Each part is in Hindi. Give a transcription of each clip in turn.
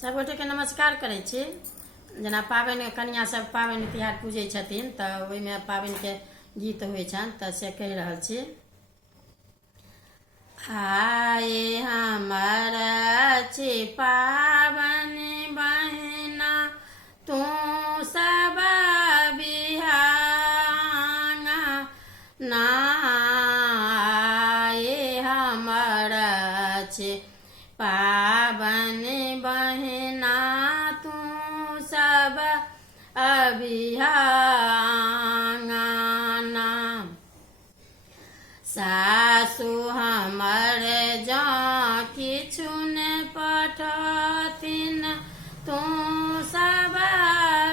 सबगोटे नमस्कार करै छी। जेना पाबनि कन्या सब पाबनि तिहार पूजै छथिन तऽ ओहिमे पाबनि के गीत होइ छनि तऽ से कहि रहल छी। आए हमर छी पाबनि बहिना तू सब बिहाना ना, आए हमर छी पाबनि बहिना तू सब अभियाना। सासु हमर जँ किछु ने पठथिन तू सब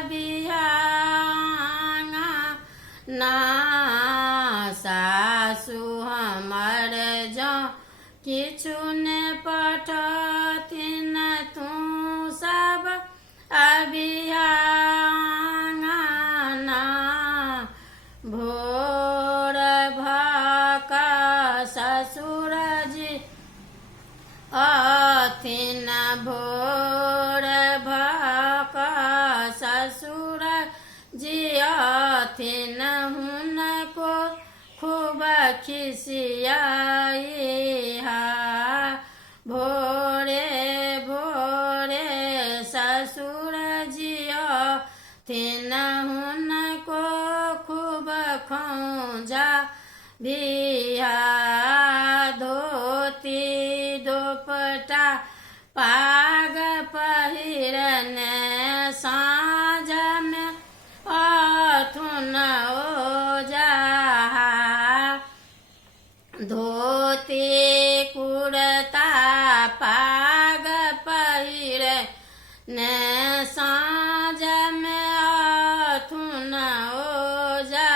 बिहाना ना, सासु हमर जँ किछु ने पठथिन तू सब अभियाना। भोर भक ससुर जी अथिन, भोर भक ससुर जी अथिन, हुनको खूब खिसियाइहा। भोरे भोरे ससुर जी अथिन, हुनको खूब खौंझा बिहा। धोती दोपटा पाग पहिरने साँझ में अथुन ओझा। धोती कुर्ता पाग पहिरने साँझ में अथुन ओझा।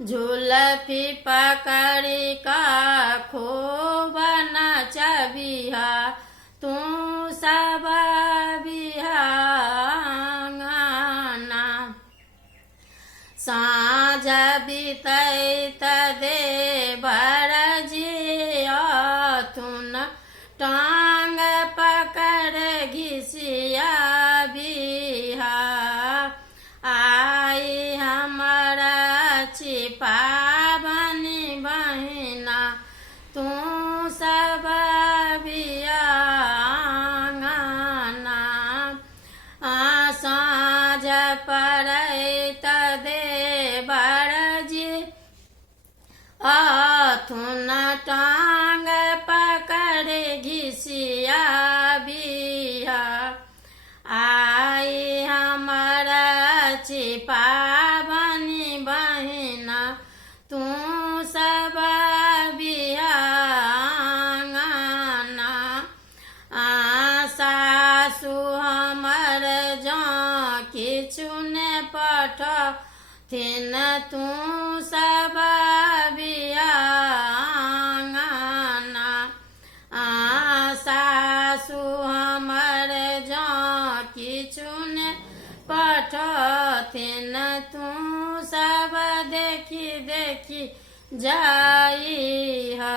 झुलफी पकड़ी का खूब नचबिहा तू सब बिहाना। साँझ बीतैत देवर जी अथुन, टांग पकड़ घिसिया बिहा। आई हमर छी पाबनि बहिना तू सब बिहाना। साँझ पड़ैत देवर जी अथुन, टांग पकड़ घिसिया बिहा। आई हमर छी पाबनि बहिना तू सब बिहाना। सासु हमर जँ किछु ने पठथिन तू सब बिहाना। सासु हमर जँ किछु ने पठथिन तू सब देखी देखी जाइहा।